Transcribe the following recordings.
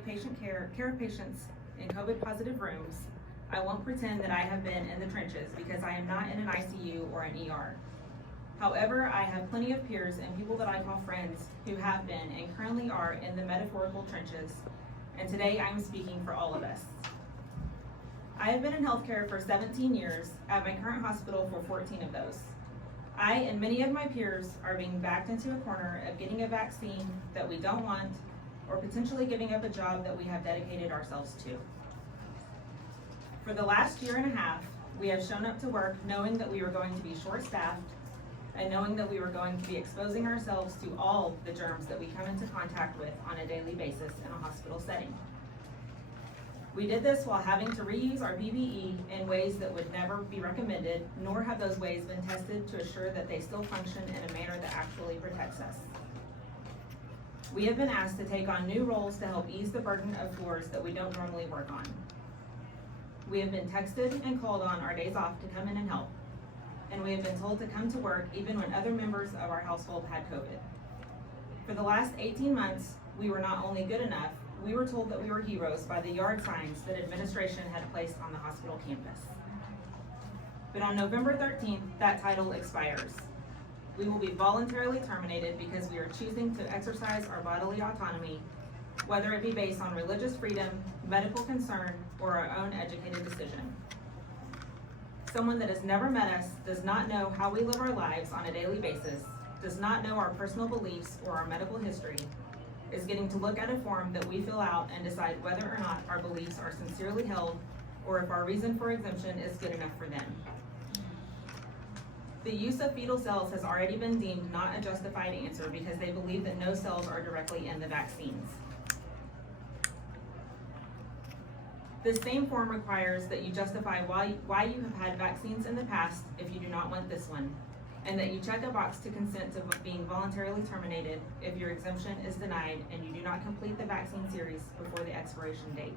take care of patients in COVID-positive rooms, I won't pretend that I have been in the trenches because I am not in an ICU or an ER. However, I have plenty of peers and people that I call friends who have been and currently are in the metaphorical trenches, and today I'm speaking for all of us. I have been in healthcare for 17 years, at my current hospital for 14 of those. I and many of my peers are being backed into a corner of getting a vaccine that we don't want, or potentially giving up a job that we have dedicated ourselves to. For the last year and a half, we have shown up to work knowing that we were going to be short-staffed and knowing that we were going to be exposing ourselves to all the germs that we come into contact with on a daily basis in a hospital setting. We did this while having to reuse our PPE in ways that would never be recommended, nor have those ways been tested to assure that they still function in a manner that actually protects us. We have been asked to take on new roles to help ease the burden of floors that we don't normally work on. We have been texted and called on our days off to come in and help, and we have been told to come to work even when other members of our household had COVID. For the last 18 months, we were not only good enough, we were told that we were heroes by the yard signs that administration had placed on the hospital campus. But on November 13th, that title expires. We will be voluntarily terminated because we are choosing to exercise our bodily autonomy, whether it be based on religious freedom, medical concern, or our own educated decision. Someone that has never met us, does not know how we live our lives on a daily basis, does not know our personal beliefs or our medical history, is getting to look at a form that we fill out and decide whether or not our beliefs are sincerely held or if our reason for exemption is good enough for them. The use of fetal cells has already been deemed not a justified answer because they believe that no cells are directly in the vaccines. This same form requires that you justify why you have had vaccines in the past if you do not want this one, and that you check a box to consent to being voluntarily terminated if your exemption is denied and you do not complete the vaccine series before the expiration date.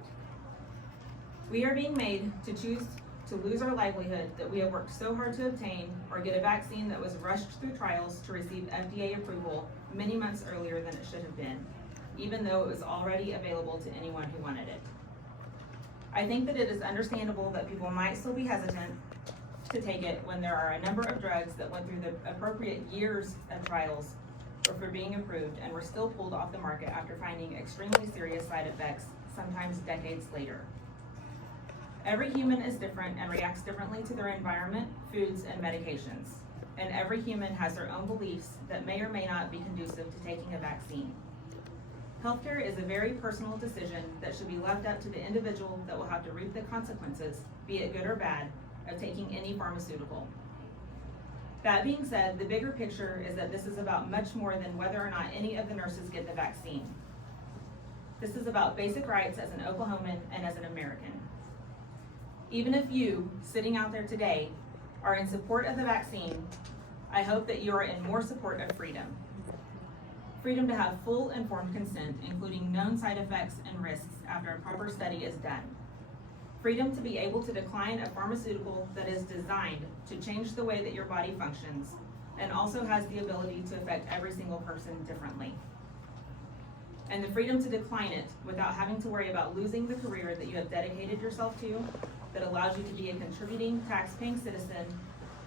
We are being made to choose to lose our livelihood that we have worked so hard to obtain, or get a vaccine that was rushed through trials to receive FDA approval many months earlier than it should have been, even though it was already available to anyone who wanted it. I think that it is understandable that people might still be hesitant to take it when there are a number of drugs that went through the appropriate years of trials before being approved and were still pulled off the market after finding extremely serious side effects, sometimes decades later. Every human is different and reacts differently to their environment, foods, and medications. And every human has their own beliefs that may or may not be conducive to taking a vaccine. Healthcare is a very personal decision that should be left up to the individual that will have to reap the consequences, be it good or bad, of taking any pharmaceutical. That being said, the bigger picture is that this is about much more than whether or not any of the nurses get the vaccine. This is about basic rights as an Oklahoman and as an American. Even if you, sitting out there today, are in support of the vaccine, I hope that you are in more support of freedom. Freedom to have full informed consent, including known side effects and risks after a proper study is done. Freedom to be able to decline a pharmaceutical that is designed to change the way that your body functions and also has the ability to affect every single person differently. And the freedom to decline it without having to worry about losing the career that you have dedicated yourself to, that allows you to be a contributing, tax-paying citizen,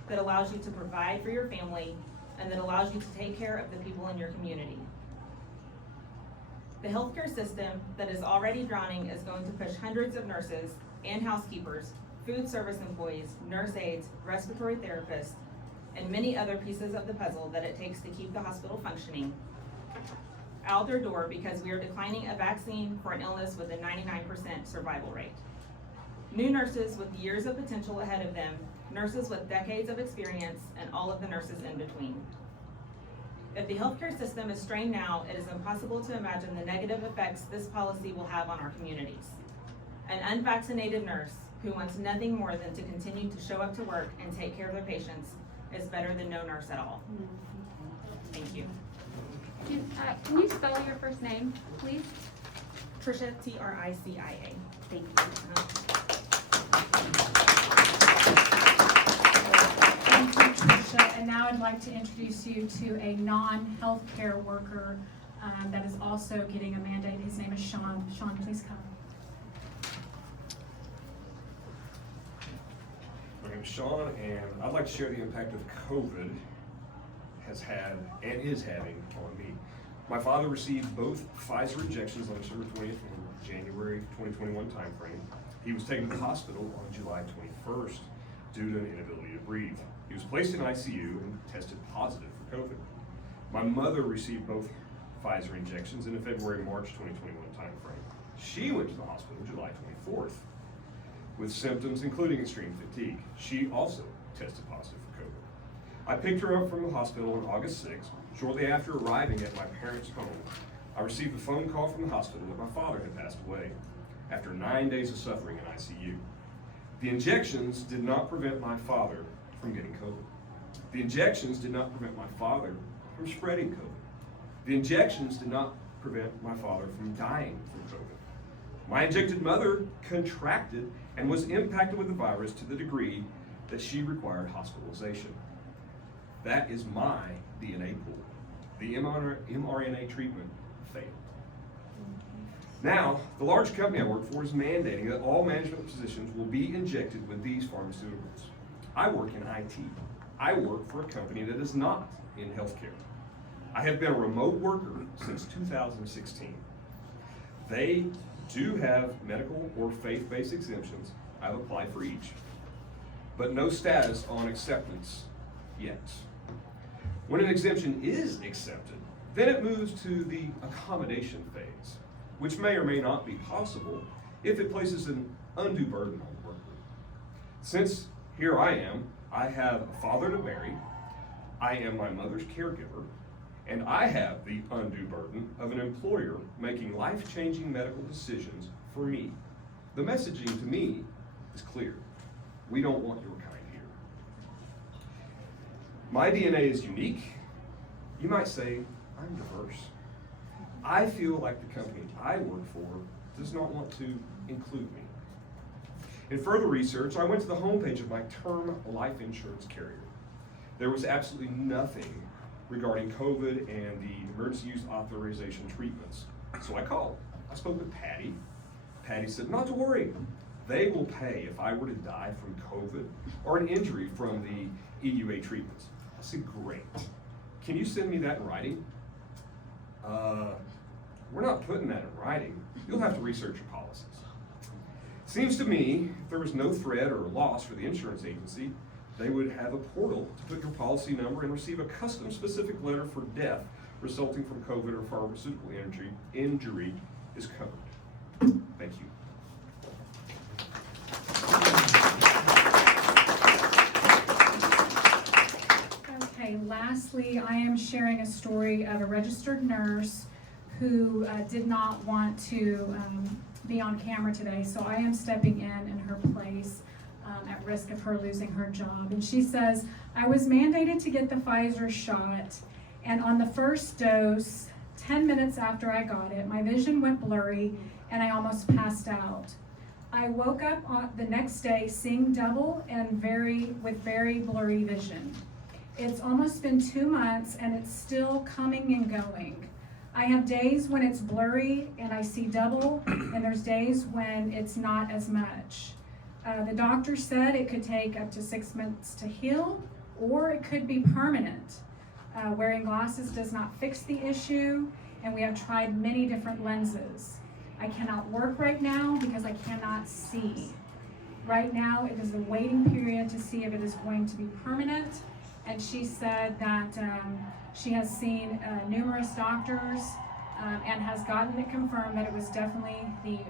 that allows you to provide for your family, and that allows you to take care of the people in your community. The healthcare system that is already drowning is going to push hundreds of nurses and housekeepers, food service employees, nurse aides, respiratory therapists, and many other pieces of the puzzle that it takes to keep the hospital functioning out their door because we are declining a vaccine for an illness with a 99% survival rate. New nurses with years of potential ahead of them, nurses with decades of experience, and all of the nurses in between. If the healthcare system is strained now, it is impossible to imagine the negative effects this policy will have on our communities. An unvaccinated nurse who wants nothing more than to continue to show up to work and take care of their patients is better than no nurse at all. Thank you. Can you spell your first name, please? Tricia, Tricia. Thank you. Thank you, Tricia. And now I'd like to introduce you to a non-healthcare worker that is also getting a mandate. His name is Sean. Sean, please come. My name is Sean, and I'd like to share the impact of COVID has had and is having on me. My father received both Pfizer injections on December 20th and January 2021 timeframe. He was taken to the hospital on July 21st due to an inability to breathe. He was placed in ICU and tested positive for COVID. My mother received both Pfizer injections in the February-March 2021 timeframe. She went to the hospital July 24th with symptoms including extreme fatigue. She also tested positive for COVID. I picked her up from the hospital on August 6th. Shortly after arriving at my parents' home, I received a phone call from the hospital that my father had passed away after 9 days of suffering in ICU. The injections did not prevent my father from getting COVID. The injections did not prevent my father from spreading COVID. The injections did not prevent my father from dying from COVID. My injected mother contracted and was impacted with the virus to the degree that she required hospitalization. That is my DNA pool. The mRNA treatment failed. Now, the large company I work for is mandating that all management positions will be injected with these pharmaceuticals. I work in IT. I work for a company that is not in healthcare. I have been a remote worker since 2016. They do have medical or faith-based exemptions. I've applied for each, but no status on acceptance yet. When an exemption is accepted, then it moves to the accommodation phase, which may or may not be possible if it places an undue burden on the worker. Since here I am, I have a father to marry, I am my mother's caregiver, and I have the undue burden of an employer making life-changing medical decisions for me. The messaging to me is clear. We don't want your kind here. My DNA is unique. You might say, I'm diverse. I feel like the company I work for does not want to include me. In further research, I went to the homepage of my term life insurance carrier. There was absolutely nothing regarding COVID and the emergency use authorization treatments. So I called. I spoke with Patty. Patty said, not to worry. They will pay if I were to die from COVID or an injury from the EUA treatments. I said, great. Can you send me that in writing? We're not putting that in writing. You'll have to research your policies. Seems to me, if there was no threat or loss for the insurance agency, they would have a portal to put your policy number and receive a custom specific letter for death resulting from COVID or pharmaceutical injury is covered. Thank you. Okay, lastly, I am sharing a story of a registered nurse who did not want to be on camera today, so I am stepping in her place at risk of her losing her job. And she says, I was mandated to get the Pfizer shot, and on the first dose, 10 minutes after I got it, my vision went blurry and I almost passed out. I woke up on the next day seeing double and with very blurry vision. It's almost been 2 months and it's still coming and going. I have days when it's blurry and I see double, and there's days when it's not as much. The doctor said it could take up to 6 months to heal, or it could be permanent. Wearing glasses does not fix the issue, and we have tried many different lenses. I cannot work right now because I cannot see. Right now, it is the waiting period to see if it is going to be permanent. And she said that she has seen numerous doctors and has gotten it confirmed that it was definitely the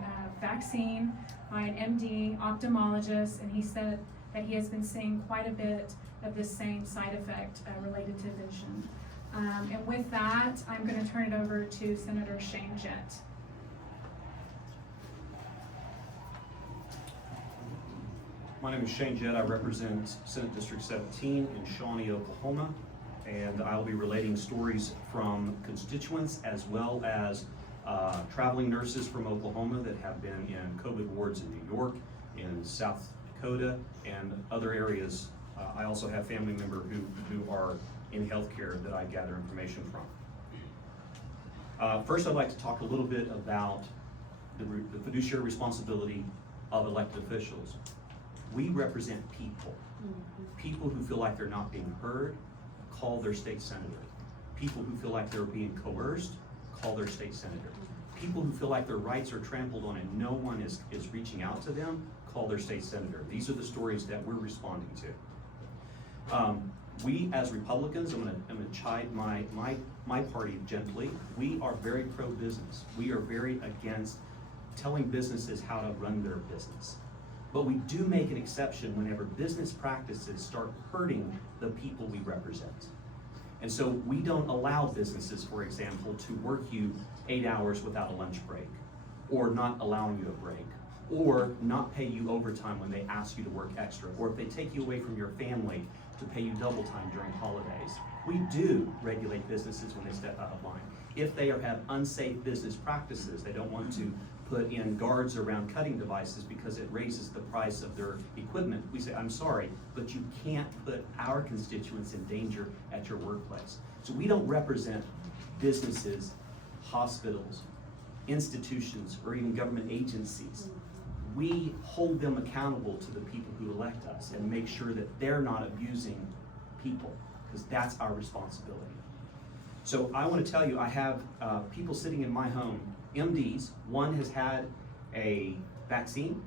vaccine by an MD ophthalmologist, and he said that he has been seeing quite a bit of this same side effect related to vision. And with that, I'm going to turn it over to Senator Shane Jett. My name is Shane Jett. I represent Senate District 17 in Shawnee, Oklahoma, and I'll be relating stories from constituents as well as traveling nurses from Oklahoma that have been in COVID wards in New York, in South Dakota, and other areas. I also have family members who are in healthcare that I gather information from. First, I'd like to talk a little bit about the fiduciary responsibility of elected officials. We represent people. People who feel like they're not being heard, call their state senator. People who feel like they're being coerced, call their state senator. People who feel like their rights are trampled on and no one is reaching out to them, call their state senator. These are the stories that we're responding to. We as Republicans, I'm gonna chide my party gently. We are very pro-business. We are very against telling businesses how to run their business. But we do make an exception whenever business practices start hurting the people we represent. And so we don't allow businesses, for example, to work you 8 hours without a lunch break, or not allowing you a break, or not pay you overtime when they ask you to work extra, or if they take you away from your family to pay you double time during holidays. We do regulate businesses when they step out of line. If they have unsafe business practices, they don't want to put in guards around cutting devices because it raises the price of their equipment. We say, I'm sorry, but you can't put our constituents in danger at your workplace. So we don't represent businesses, hospitals, institutions, or even government agencies. We hold them accountable to the people who elect us and make sure that they're not abusing people, because that's our responsibility. So I want to tell you, I have people sitting in my home, MDs. One has had a vaccine,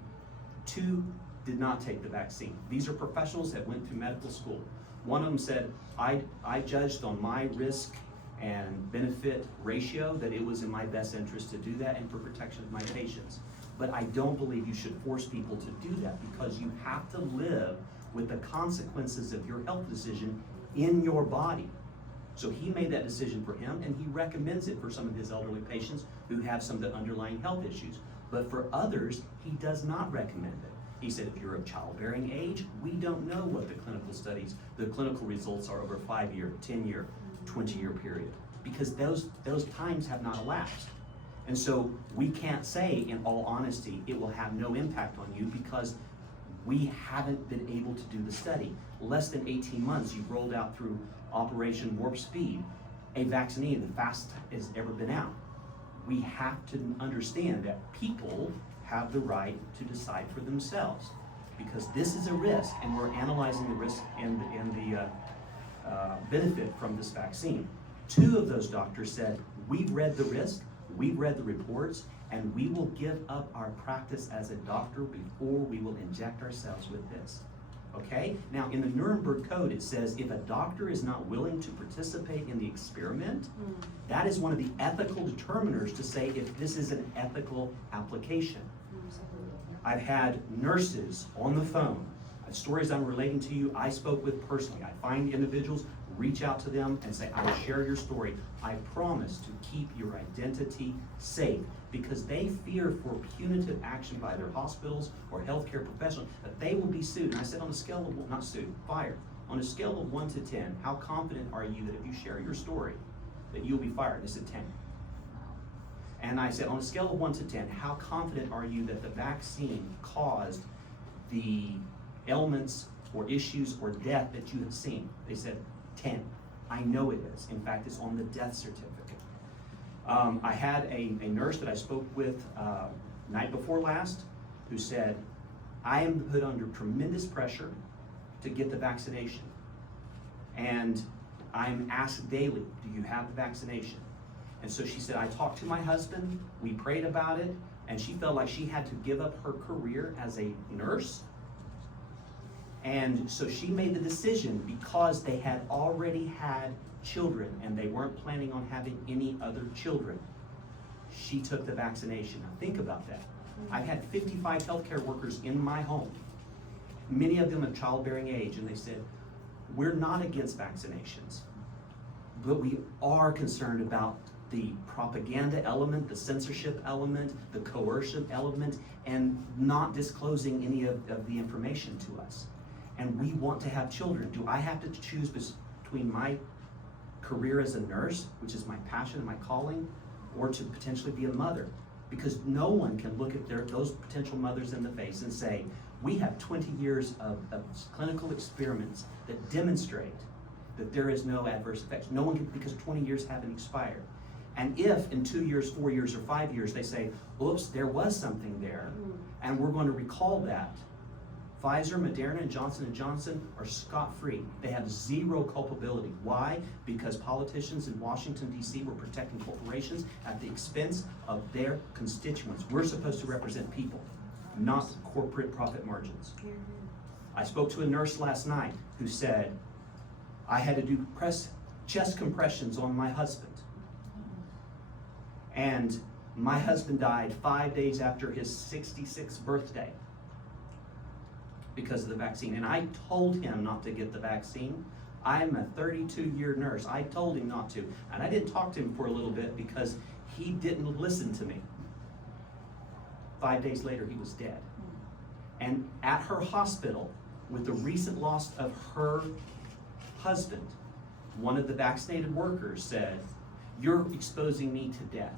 2 did not take the vaccine. These are professionals that went through medical school. One of them said, I judged on my risk and benefit ratio that it was in my best interest to do that and for protection of my patients. But I don't believe you should force people to do that, because you have to live with the consequences of your health decision in your body. So he made that decision for him, and he recommends it for some of his elderly patients who have some of the underlying health issues. But for others, he does not recommend it. He said, if you're of childbearing age, we don't know what the clinical studies, the clinical results are over a 5-year, 10-year, 20-year period, because those times have not elapsed. And so we can't say, in all honesty, it will have no impact on you, because we haven't been able to do the study. Less than 18 months, you've rolled out through Operation Warp Speed a vaccine, the fastest has ever been out. We have to understand that people have the right to decide for themselves, because this is a risk, and we're analyzing the risk and the benefit from this vaccine. 2 of those doctors said, we've read the risk, we've read the reports, and we will give up our practice as a doctor before we will inject ourselves with this. Okay? Now, in the Nuremberg Code, it says if a doctor is not willing to participate in the experiment, that is one of the ethical determiners to say if this is an ethical application. I've had nurses on the phone, stories I'm relating to you, I spoke with personally. I find individuals, reach out to them and say, I will share your story. I promise to keep your identity safe, because they fear for punitive action by their hospitals or healthcare professionals, that they will be sued. And I said, on a scale of, not sued, fired. On a scale of 1 to 10, how confident are you that if you share your story, that you'll be fired? They said 10. And I said, on a scale of 1 to 10, how confident are you that the vaccine caused the ailments or issues or death that you have seen? They said 10. I know it is. In fact, it's on the death certificate. I had a nurse that I spoke with night before last who said, I am put under tremendous pressure to get the vaccination. And I'm asked daily, do you have the vaccination? And so she said, I talked to my husband, we prayed about it, and she felt like she had to give up her career as a nurse. And so she made the decision, because they had already had children and they weren't planning on having any other children. She took the vaccination. Now think about that. I've had 55 healthcare workers in my home, many of them of childbearing age, and they said, we're not against vaccinations, but we are concerned about the propaganda element, the censorship element, the coercion element, and not disclosing any of the information to us. And we want to have children. Do I have to choose between my career as a nurse, which is my passion and my calling, or to potentially be a mother? Because no one can look at those potential mothers in the face and say, we have 20 years of clinical experiments that demonstrate that there is no adverse effects. No one can, because 20 years haven't expired. And if in 2 years, 4 years, or 5 years, they say, oops, there was something there, and we're going to recall that, Pfizer, Moderna, and Johnson & Johnson are scot-free. They have zero culpability. Why? Because politicians in Washington, D.C. were protecting corporations at the expense of their constituents. We're supposed to represent people, not corporate profit margins. I spoke to a nurse last night who said, I had to do chest compressions on my husband. And my husband died 5 days after his 66th birthday because of the vaccine. And I told him not to get the vaccine. I'm a 32-year nurse. I told him not to. And I didn't talk to him for a little bit because he didn't listen to me. 5 days later, he was dead. And at her hospital, with the recent loss of her husband, one of the vaccinated workers said, you're exposing me to death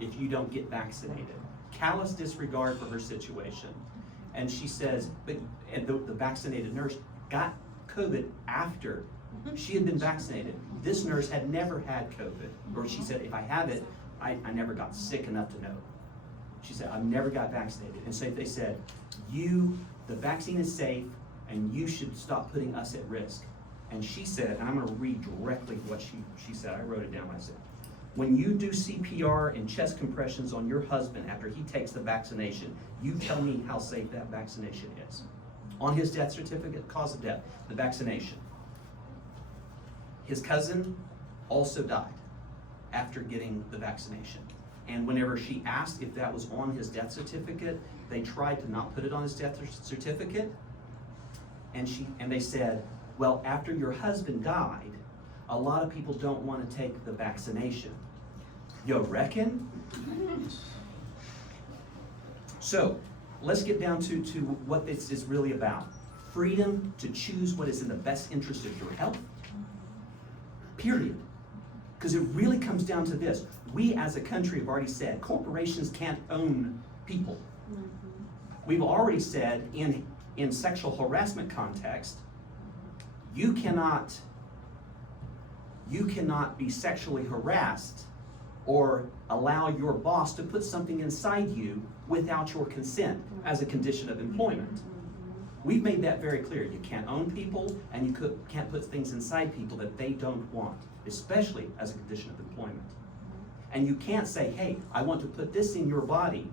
if you don't get vaccinated. Callous disregard for her situation. And she says, and the vaccinated nurse got COVID after she had been vaccinated. This nurse had never had COVID. Or she said, if I have it, I never got sick enough to know. She said, I've never got vaccinated. And so they said, the vaccine is safe, and you should stop putting us at risk. And she said, and I'm gonna read directly what she said, I wrote it down, I said, when you do CPR and chest compressions on your husband after he takes the vaccination, you tell me how safe that vaccination is. On his death certificate, cause of death, the vaccination. His cousin also died after getting the vaccination. And whenever she asked if that was on his death certificate, they tried to not put it on his death certificate. And they said, well, after your husband died, a lot of people don't want to take the vaccination. You reckon? So let's get down to what this is really about. Freedom to choose what is in the best interest of your health, period. Because it really comes down to this. We as a country have already said corporations can't own people. We've already said in sexual harassment context, you cannot be sexually harassed or allow your boss to put something inside you without your consent as a condition of employment. We've made that very clear. You can't own people, and you can't put things inside people that they don't want, especially as a condition of employment. And you can't say, hey, I want to put this in your body,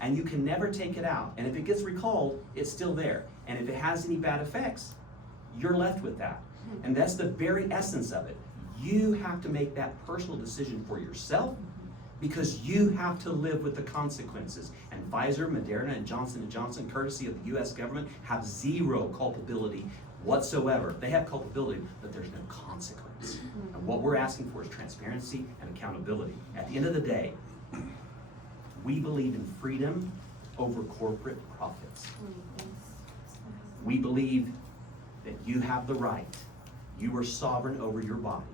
and you can never take it out. And if it gets recalled, it's still there. And if it has any bad effects, you're left with that. And that's the very essence of it. You have to make that personal decision for yourself because you have to live with the consequences. And Pfizer, Moderna, and Johnson & Johnson, courtesy of the US government, have zero culpability whatsoever. They have culpability, but there's no consequence. And what we're asking for is transparency and accountability. At the end of the day, we believe in freedom over corporate profits. We believe that you have the right. You are sovereign over your body.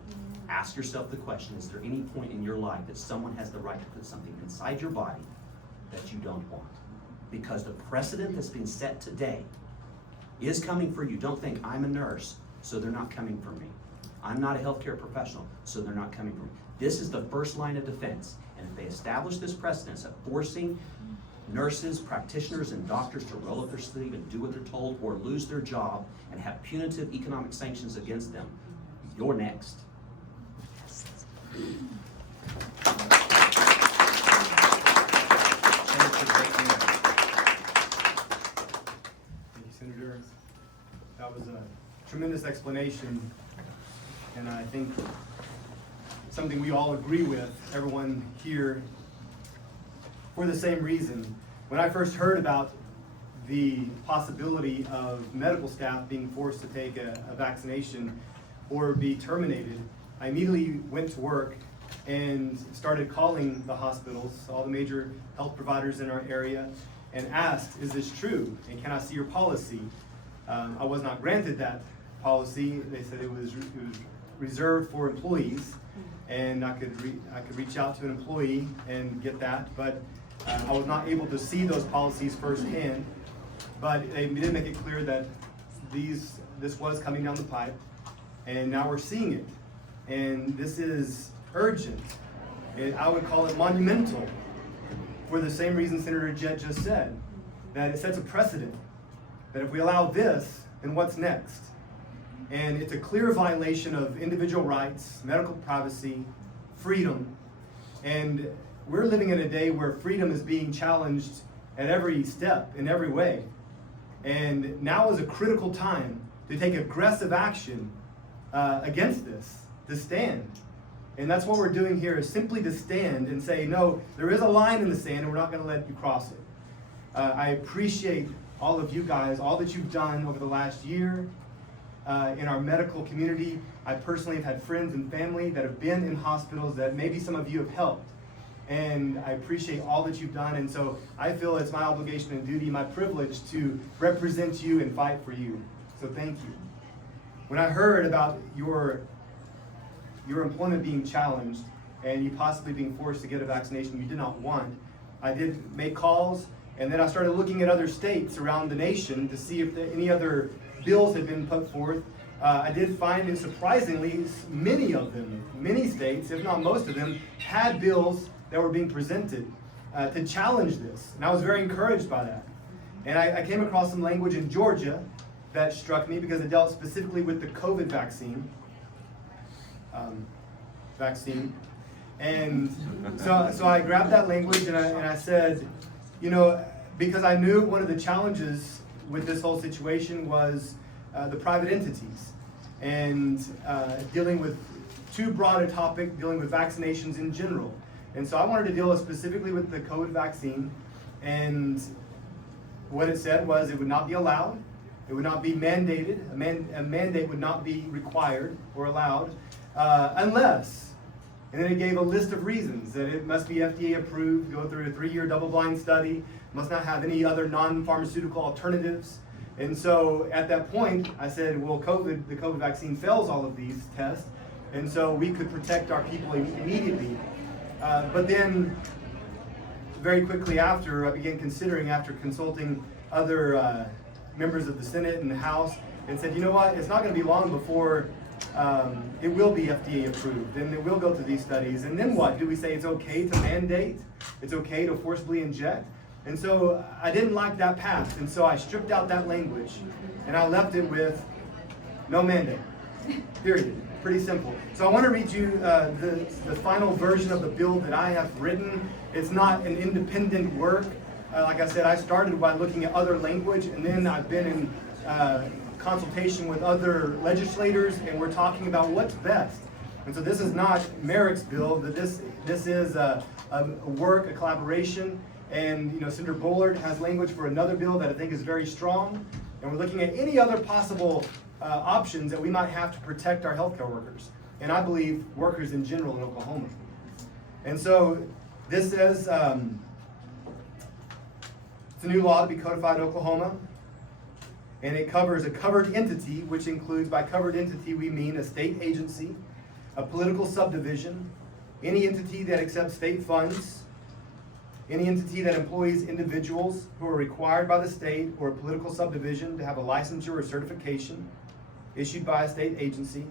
Ask yourself the question, is there any point in your life that someone has the right to put something inside your body that you don't want? Because the precedent that's been set today is coming for you. Don't think, I'm a nurse, so they're not coming for me. I'm not a healthcare professional, so they're not coming for me. This is the first line of defense. And if they establish this precedence of forcing nurses, practitioners, and doctors to roll up their sleeve and do what they're told or lose their job and have punitive economic sanctions against them, you're next. Thank you, Senator. That was a tremendous explanation, and I think something we all agree with, everyone here, for the same reason. When I first heard about the possibility of medical staff being forced to take a vaccination or be terminated, I immediately went to work and started calling the hospitals, all the major health providers in our area, and asked, is this true? And can I see your policy? I was not granted that policy. They said it was reserved for employees, and I could reach out to an employee and get that, but I was not able to see those policies firsthand. But they did make it clear that this was coming down the pipe, and now we're seeing it. And this is urgent I would call it monumental, for the same reason Senator Jett just said, that it sets a precedent, that if we allow this, then what's next? And it's a clear violation of individual rights, medical privacy, freedom, and we're living in a day where freedom is being challenged at every step, in every way. And now is a critical time to take aggressive action against this, to stand. And that's what we're doing here, is simply to stand and say, no, there is a line in the sand and we're not gonna let you cross it. I appreciate all of you guys, all that you've done over the last year in our medical community. I personally have had friends and family that have been in hospitals that maybe some of you have helped. And I appreciate all that you've done, and so I feel it's my obligation and duty, my privilege to represent you and fight for you. So thank you. When I heard about your employment being challenged and you possibly being forced to get a vaccination you did not want, I did make calls, and then I started looking at other states around the nation to see if any other bills had been put forth. I did find it surprisingly, many states, if not most of them, had bills that were being presented to challenge this. And I was very encouraged by that. And I came across some language in Georgia that struck me because it dealt specifically with the COVID vaccine. And so I grabbed that language and I said, you know, because I knew one of the challenges with this whole situation was the private entities and dealing with too broad a topic, dealing with vaccinations in general. And so I wanted to deal specifically with the COVID vaccine, and what it said was it would not be allowed, it would not be mandated, a mandate would not be required or allowed unless, and then it gave a list of reasons, that it must be FDA approved, go through a 3-year double-blind study, must not have any other non-pharmaceutical alternatives. And so at that point, I said, well, the COVID vaccine fails all of these tests, and so we could protect our people immediately. But then, very quickly after, I began considering, after consulting other members of the Senate and the House, and said, you know what, it's not going to be long before it will be FDA approved, and it will go through these studies. And then what? Do we say it's okay to mandate? It's okay to forcibly inject? And so I didn't like that path, and so I stripped out that language, and I left it with no mandate, period. Pretty simple. So I want to read you the final version of the bill that I have written. It's not an independent work. Like I said, I started by looking at other language, and then I've been in consultation with other legislators, and we're talking about what's best. And so this is not Merrick's bill, but this is a work, a collaboration. And you know, Senator Bullard has language for another bill that I think is very strong. And we're looking at any other possible options that we might have to protect our healthcare workers, and I believe workers in general in Oklahoma. And so this says it's a new law to be codified in Oklahoma, and it covers a covered entity, which includes, by covered entity we mean a state agency, a political subdivision, any entity that accepts state funds, any entity that employs individuals who are required by the state or a political subdivision to have a licensure or certification issued by a state agency,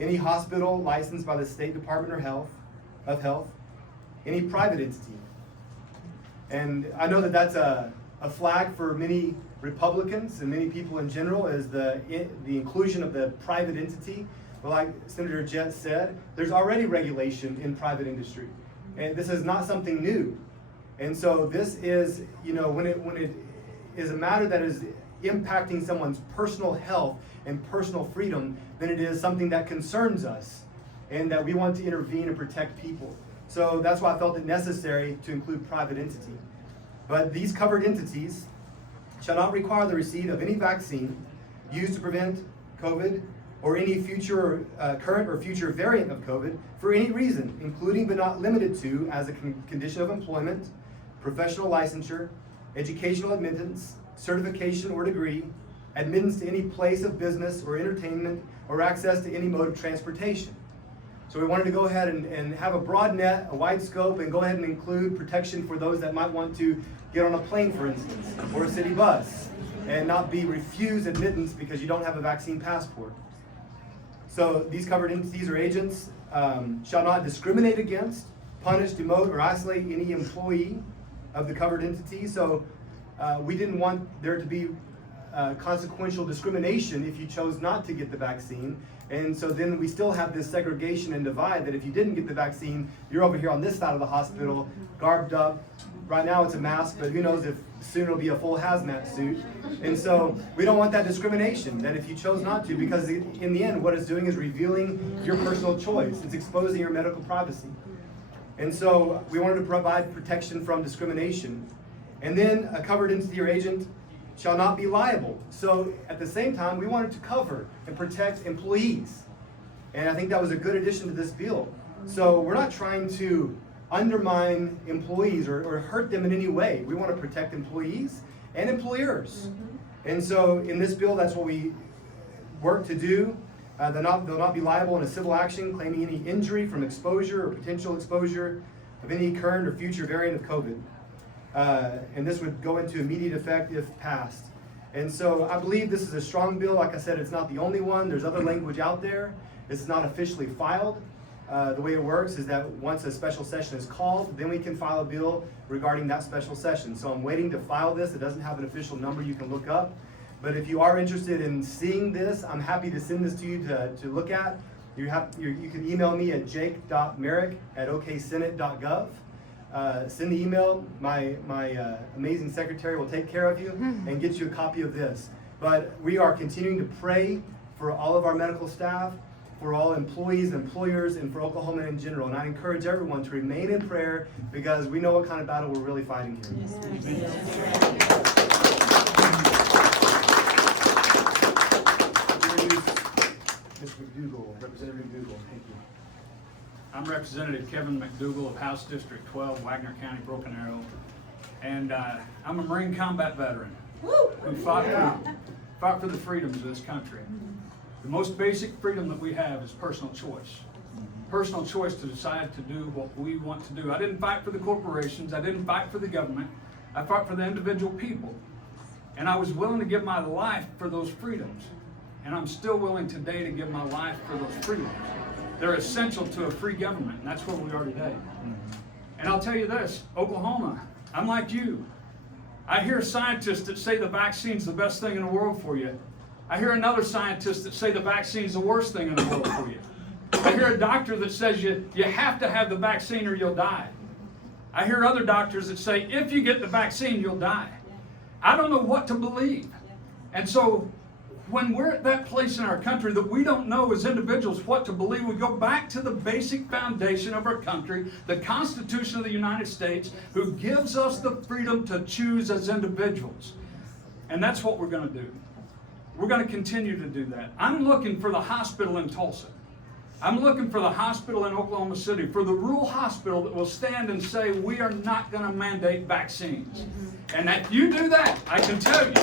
any hospital licensed by the State Department of Health, any private entity. And I know that that's a flag for many Republicans and many people in general, is the inclusion of the private entity. But like Senator Jett said, there's already regulation in private industry, and this is not something new. And so this is, you know, when it is a matter that is impacting someone's personal health and personal freedom, then it is something that concerns us and that we want to intervene and protect people. So that's why I felt it necessary to include private entity. But these covered entities shall not require the receipt of any vaccine used to prevent COVID or any future current or future variant of COVID for any reason, including but not limited to as a condition of employment, professional licensure, educational admittance, certification or degree, admittance to any place of business or entertainment, or access to any mode of transportation. So we wanted to go ahead and have a broad net, a wide scope, and go ahead and include protection for those that might want to get on a plane, for instance, or a city bus, and not be refused admittance because you don't have a vaccine passport. So these covered entities or agents shall not discriminate against, punish, demote, or isolate any employee of the covered entity. So we didn't want there to be consequential discrimination if you chose not to get the vaccine. And so then we still have this segregation and divide that if you didn't get the vaccine, you're over here on this side of the hospital, garbed up. Right now it's a mask, but who knows if soon it'll be a full hazmat suit. And so we don't want that discrimination, that if you chose not to, because in the end, what it's doing is revealing your personal choice. It's exposing your medical privacy. And so we wanted to provide protection from discrimination. And then a covered entity or agent shall not be liable. So at the same time, we wanted to cover and protect employees. And I think that was a good addition to this bill. So we're not trying to undermine employees or hurt them in any way. We want to protect employees and employers. And so in this bill, that's what we work to do. They'll not be liable in a civil action claiming any injury from exposure or potential exposure of any current or future variant of COVID. And this would go into immediate effect if passed. And so I believe this is a strong bill. Like I said, it's not the only one. There's other language out there. This is not officially filed. The way it works is that once a special session is called, then we can file a bill regarding that special session. So I'm waiting to file this. It doesn't have an official number you can look up. But if you are interested in seeing this, I'm happy to send this to you to look at. You can email me at jake.merrick@oksenate.gov. Send the email. My amazing secretary will take care of you and get you a copy of this. But we are continuing to pray for all of our medical staff, for all employees, employers, and for Oklahoma in general. And I encourage everyone to remain in prayer because we know what kind of battle we're really fighting here. Mr. McDougall, Representative McDougall, thank you. I'm Representative Kevin McDougall of House District 12, Wagner County, Broken Arrow. And I'm a Marine combat veteran who fought for the freedoms of this country. The most basic freedom that we have is personal choice. Personal choice to decide to do what we want to do. I didn't fight for the corporations. I didn't fight for the government. I fought for the individual people. And I was willing to give my life for those freedoms. And I'm still willing today to give my life for those freedoms. They're essential to a free government, and that's where we are today. And I'll tell you this, Oklahoma, I'm like you. I hear scientists that say the vaccine's the best thing in the world for you. I hear another scientist that say the vaccine's the worst thing in the world for you. I hear a doctor that says you have to have the vaccine or you'll die. I hear other doctors that say if you get the vaccine, you'll die. I don't know what to believe. And so when we're at that place in our country that we don't know as individuals what to believe, we go back to the basic foundation of our country, the Constitution of the United States, who gives us the freedom to choose as individuals. And that's what we're going to do. We're going to continue to do that. I'm looking for the hospital in Tulsa. I'm looking for the hospital in Oklahoma City, for the rural hospital that will stand and say, we are not going to mandate vaccines. And if you do that, I can tell you,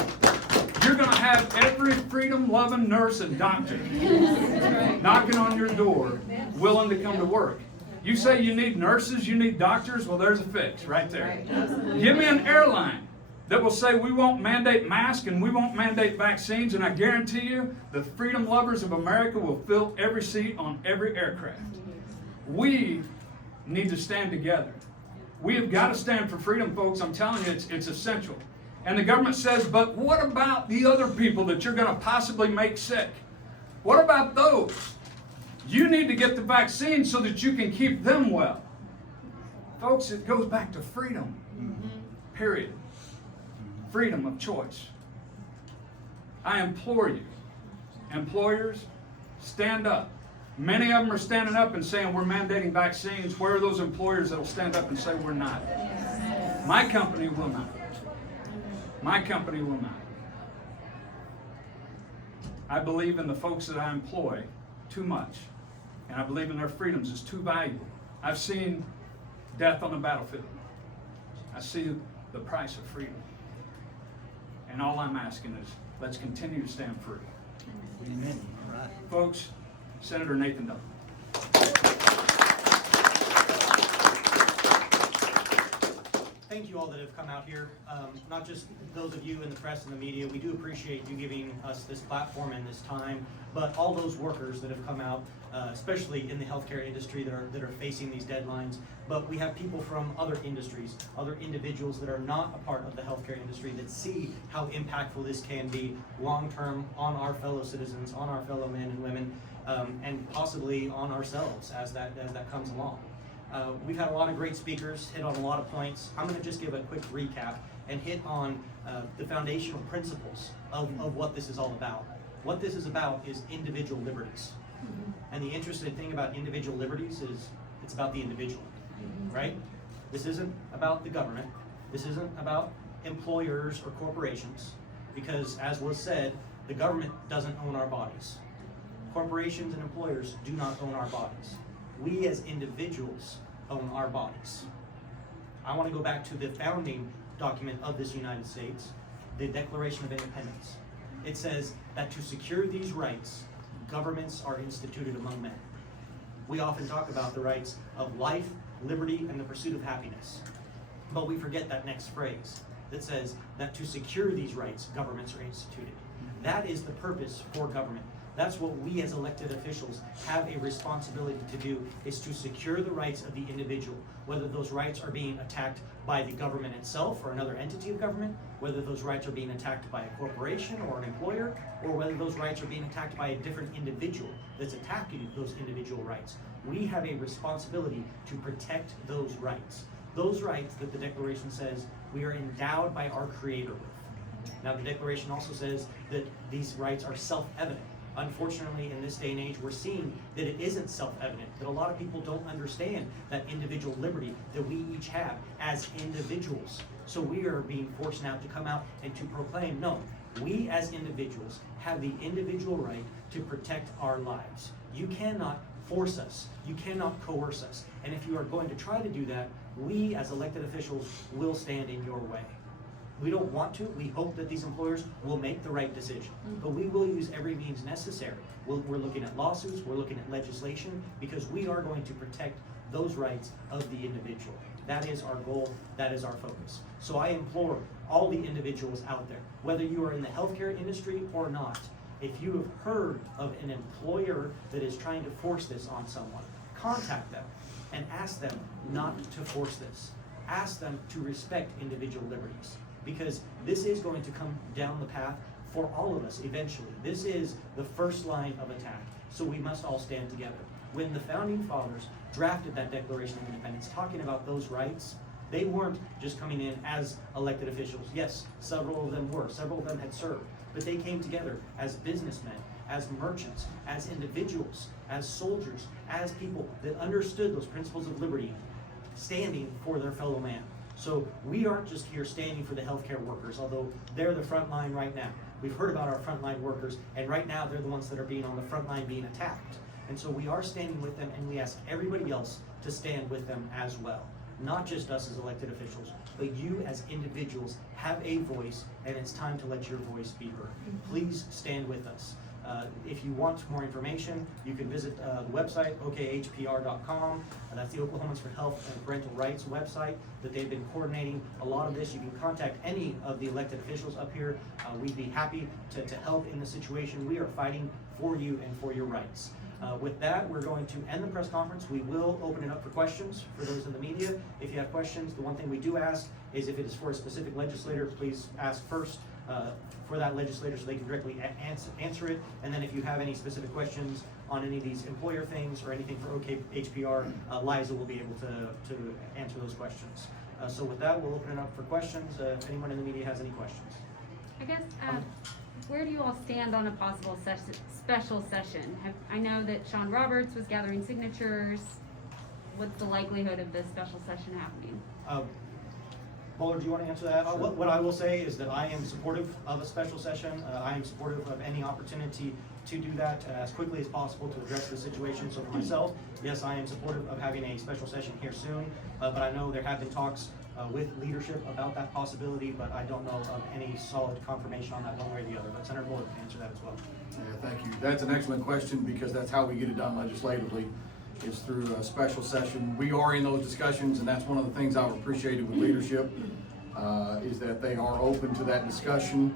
you're going to have every freedom-loving nurse and doctor knocking on your door, willing to come to work. You say you need nurses, you need doctors, well, there's a fix right there. Give me an airline that will say we won't mandate masks and we won't mandate vaccines, and I guarantee you the freedom lovers of America will fill every seat on every aircraft. We need to stand together. We have got to stand for freedom, folks. I'm telling you, it's essential. And the government says, but what about the other people that you're going to possibly make sick? What about those? You need to get the vaccine so that you can keep them well. Folks, it goes back to freedom. Period. Freedom of choice. I implore you, employers, stand up. Many of them are standing up and saying we're mandating vaccines. Where are those employers that will stand up and say we're not? My company will not. My company will not. I believe in the folks that I employ too much, and I believe in their freedoms is too valuable. I've seen death on the battlefield. I see the price of freedom. And all I'm asking is, let's continue to stand free. Amen. All right. Folks, Senator Nathan Dunn. thank you all that have come out here. Not just those of you in the press and the media, we do appreciate you giving us this platform and this time, but all those workers that have come out, especially in the healthcare industry that are facing these deadlines. But we have people from other industries, other individuals that are not a part of the healthcare industry that see how impactful this can be long-term on our fellow citizens, on our fellow men and women, and possibly on ourselves as that comes along. We've had a lot of great speakers, hit on a lot of points. I'm going to just give a quick recap and hit on the foundational principles of what this is all about. What this is about is individual liberties. And the interesting thing about individual liberties is it's about the individual, right? This isn't about the government. This isn't about employers or corporations, because as was said, the government doesn't own our bodies. Corporations and employers do not own our bodies. We as individuals own our bodies. I want to go back to the founding document of this United States, the Declaration of Independence. It says that to secure these rights, governments are instituted among men. We often talk about the rights of life, liberty, and the pursuit of happiness. But we forget that next phrase that says that to secure these rights, governments are instituted. That is the purpose for government. That's what we as elected officials have a responsibility to do, is to secure the rights of the individual, whether those rights are being attacked by the government itself or another entity of government, whether those rights are being attacked by a corporation or an employer, or whether those rights are being attacked by a different individual that's attacking those individual rights. We have a responsibility to protect those rights. Those rights that the Declaration says we are endowed by our Creator with. Now, the Declaration also says that these rights are self-evident. Unfortunately, in this day and age, we're seeing that it isn't self-evident, that a lot of people don't understand that individual liberty that we each have as individuals. So we are being forced now to come out and to proclaim, no, we as individuals have the individual right to protect our lives. You cannot force us. You cannot coerce us. And if you are going to try to do that, we as elected officials will stand in your way. We don't want to. We hope that these employers will make the right decision. But we will use every means necessary. We're looking at lawsuits. We're looking at legislation, because we are going to protect those rights of the individual. That is our goal. That is our focus. So I implore all the individuals out there, whether you are in the healthcare industry or not, if you have heard of an employer that is trying to force this on someone, contact them and ask them not to force this. Ask them to respect individual liberties, because this is going to come down the path for all of us eventually. This is the first line of attack, so we must all stand together. When the Founding Fathers drafted that Declaration of Independence, talking about those rights, they weren't just coming in as elected officials. Yes, several of them were. Several of them had served. But they came together as businessmen, as merchants, as individuals, as soldiers, as people that understood those principles of liberty, standing for their fellow man. So we aren't just here standing for the healthcare workers, although they're the front line right now. We've heard about our frontline workers, and right now they're the ones that are being on the front line being attacked. And so we are standing with them, and we ask everybody else to stand with them as well. Not just us as elected officials, but you as individuals have a voice, and it's time to let your voice be heard. Please stand with us. If you want more information, you can visit the website, OKHPR.com. That's the Oklahomans for Health and Parental Rights website that they've been coordinating a lot of this. You can contact any of the elected officials up here. We'd be happy to help in the situation. We are fighting for you and for your rights. With that, we're going to end the press conference. We will open it up for questions for those in the media. If you have questions, the one thing we do ask is if it is for a specific legislator, please ask first for that legislator so they can directly answer it. And then if you have any specific questions on any of these employer things or anything for OKHPR, Liza will be able to answer those questions. So with that, we'll open it up for questions. If anyone in the media has any questions. I guess, where do you all stand on a possible special session? I know that Sean Roberts was gathering signatures. What's the likelihood of this special session happening? Bowler, do you want to answer that? Sure. What I will say is that I am supportive of a special session. I am supportive of any opportunity to do that as quickly as possible to address the situation. So for myself, yes, I am supportive of having a special session here soon, but I know there have been talks with leadership about that possibility, but I don't know of any solid confirmation on that one way or the other. But Senator Bowler can answer that as well. Yeah, thank you. That's an excellent question, because that's how we get it done legislatively. is through a special session. We are in those discussions, and that's one of the things I've appreciated with leadership, is that they are open to that discussion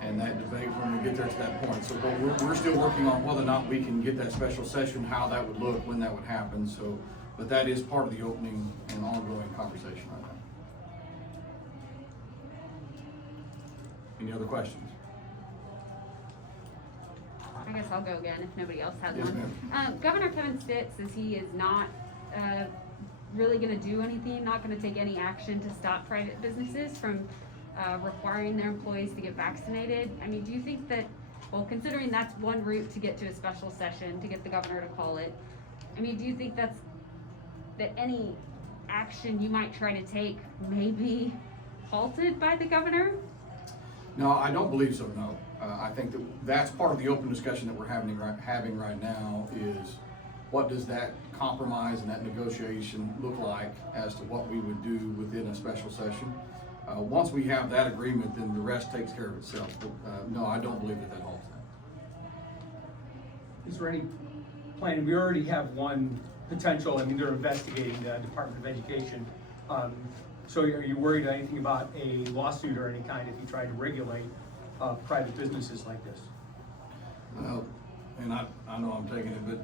and that debate when we get there to that point. So, but we're still working on whether or not we can get that special session, how that would look, when that would happen. So, but that is part of the opening and ongoing conversation right now. Any other questions? I guess I'll go again if nobody else has Yes, one. ma'am. Governor Kevin Stitt says he is not, really gonna do anything, not gonna take any action to stop private businesses from, requiring their employees to get vaccinated. I mean, do you think that, well, considering that's one route to get to a special session, to get the governor to call it, I mean, do you think that any action you might try to take may be halted by the governor? No, I don't believe so, no. I think that's part of the open discussion that we're having right now is what does that compromise and that negotiation look like as to what we would do within a special session. Once we have that agreement, then the rest takes care of itself. But no, I don't believe that halts that. Is there any plan? We already have one potential, I mean, they're investigating the Department of Education. So are you worried anything about a lawsuit or any kind if you try to regulate private businesses like this? And I know I'm taking it, but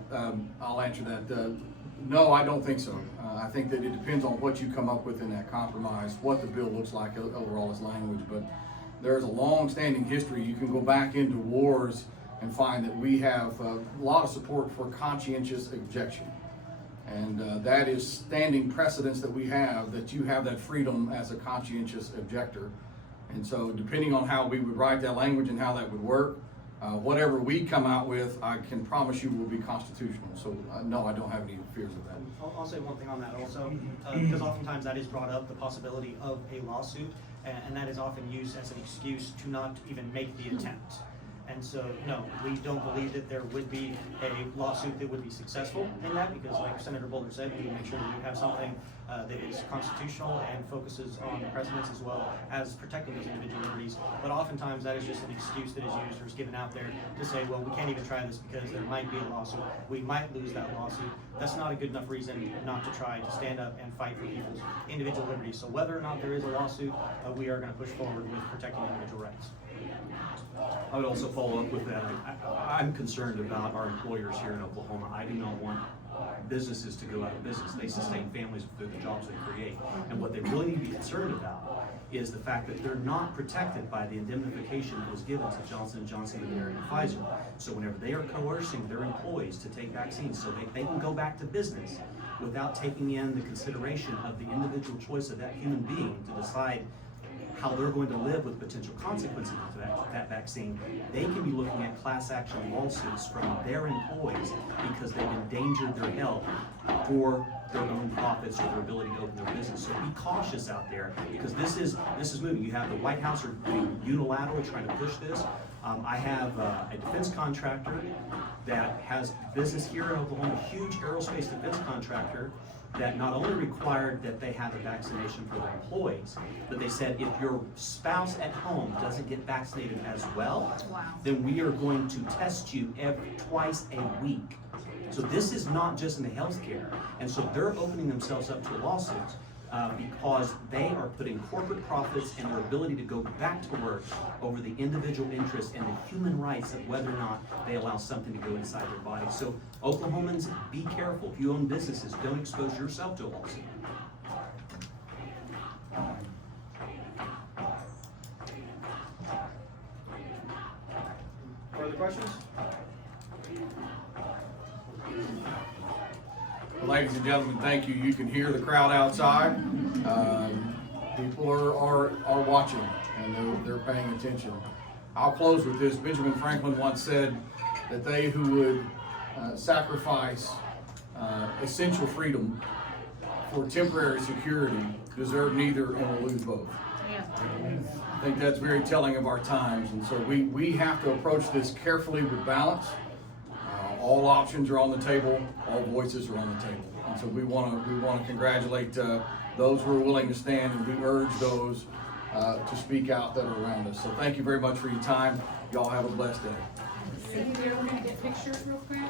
I'll answer that. No, I don't think so. I think that it depends on what you come up with in that compromise, what the bill looks like overall as language, but there's a long-standing history. You can go back into wars and find that we have a lot of support for conscientious objection. And that is standing precedence that we have, that you have that freedom as a conscientious objector. And so depending on how we would write that language and how that would work, whatever we come out with, I can promise you will be constitutional. So no, I don't have any fears of that. I'll say one thing on that also, because oftentimes that is brought up, the possibility of a lawsuit, and that is often used as an excuse to not even make the attempt. And so, no, we don't believe that there would be a lawsuit that would be successful in that, because like Senator Boulder said, we make sure that we have something that is constitutional and focuses on the precedents as well as protecting those individual liberties. But oftentimes that is just an excuse that is used or is given out there to say, well, we can't even try this because there might be a lawsuit. We might lose that lawsuit. That's not a good enough reason not to try to stand up and fight for people's individual liberties. So whether or not there is a lawsuit, we are going to push forward with protecting individual rights. I would also follow up with that. I'm concerned about our employers here in Oklahoma. I do not want businesses to go out of business. They sustain families through the jobs they create. And what they really need to be concerned about is the fact that they're not protected by the indemnification that was given to Johnson & Johnson, Moderna, and Pfizer. So whenever they are coercing their employees to take vaccines so they can go back to business without taking in the consideration of the individual choice of that human being to decide how they're going to live with potential consequences of that vaccine, they can be looking at class action lawsuits from their employees because they've endangered their health for their own profits or their ability to open their business. So be cautious out there, because this is moving. You have the White House are being unilateral trying to push this. I have a defense contractor that has business here in Oklahoma, a huge aerospace defense contractor, that not only required that they have a vaccination for their employees, but they said if your spouse at home doesn't get vaccinated as well, then we are going to test you twice a week. So this is not just in the healthcare, and so they're opening themselves up to lawsuits because they are putting corporate profits and their ability to go back to work over the individual interests and the human rights of whether or not they allow something to go inside their body. So Oklahomans, be careful. If you own businesses, don't expose yourself to a lawsuit. Further questions? Well, ladies and gentlemen, thank you. You can hear the crowd outside. People are watching and they're paying attention. I'll close with this. Benjamin Franklin once said that they who would sacrifice essential freedom for temporary security deserve neither and will lose both. Yeah. I think that's very telling of our times, and so we have to approach this carefully with balance. All options are on the table, all voices are on the table, and so we want to congratulate those who are willing to stand, and we urge those to speak out that are around us. So thank you very much for your time. Y'all have a blessed day. We're gonna get pictures real quick.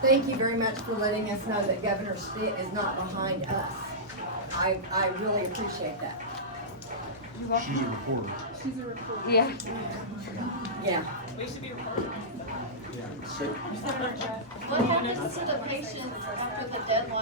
thank you very much for letting us know that Governor Stitt is not behind us. I really appreciate that. She's a reporter. Yeah. Yeah. What happens to the patients after the deadline?